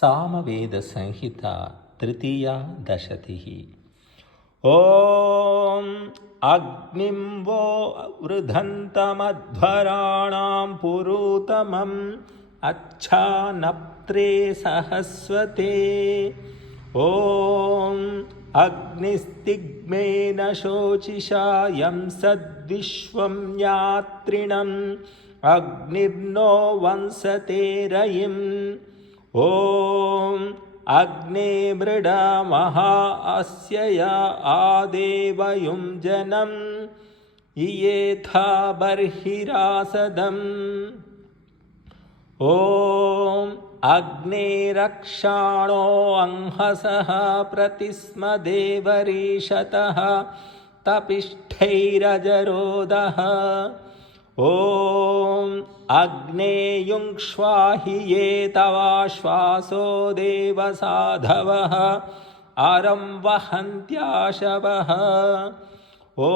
सामवेदसंहिता तृतीया दशतिः। ॐ अग्निं वो वृधन्तमध्वराणां पुरुतमम् अच्छानप्त्रे सहस्वते। ॐ अग्निस्तिग्मेन शोचिषा यं सद्विश्वं यात्रिणम् अग्निर्नो वंसते रयिम्। ॐ अग्ने मृडा महा अस्य या आदेवयुं जनम् इयेथा बर्हिरासदम्। ॐ अग्ने रक्षाणो अंहसः प्रतिस्मदेवरीशतः तपिष्ठैरजरोदः। ॐ अग्ने युङ्क्ष्वाहि ये तवाश्वासो देवसाधवः अरं वहन्त्याशवः। ॐ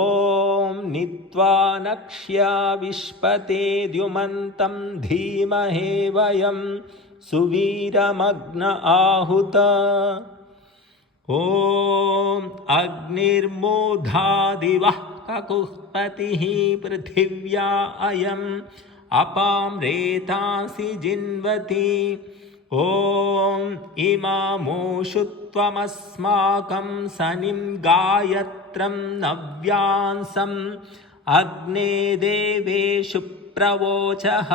नीत्वा नक्ष्या विष्पते द्युमन्तं धीमहे वयं सुवीरमग्न आहुत। ॐ अग्निर्मूर्धादिवः ककुःपतिः पृथिव्या अयम् अपां रेतांसि जिन्वति। ॐ इमामूषु त्वमस्माकं सनिं गायत्रं नव्यांसम् अग्ने देवेषु प्रवोचः।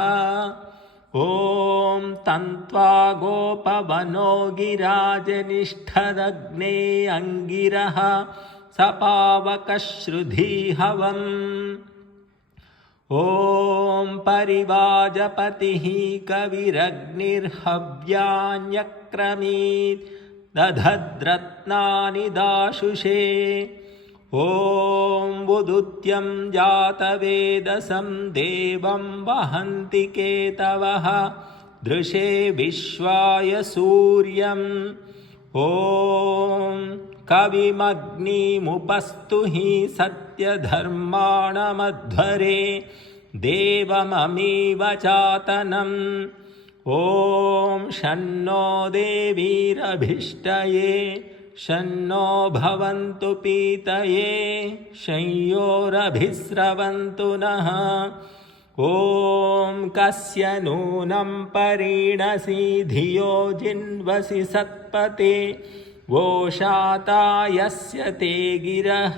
ॐ तन्त्वा गोपवनो गिराजनिष्ठदग्ने अङ्गिरः सपावकश्रुधिहवम्। ॐ परिवाजपतिः कविरग्निर्हव्यान्यक्रमीत् दधद्रत्नानि दाशुषे। ॐ उदुत्यं जातवेदसं देवं वहन्ति केतवः दृशे विश्वाय सूर्यम्। ॐ कविमग्निमुपस्तुहि सत्यधर्माणमध्वरे देवममीव चातनम्। ॐ शन्नो देवीरभिष्टये शन्नो भवन्तु पीतये शंयोरभिस्रवन्तु नः। ॐ कस्य नूनं परीणसि धियो जिन्वसि सत्पते वोषाता यस्य ते गिरः।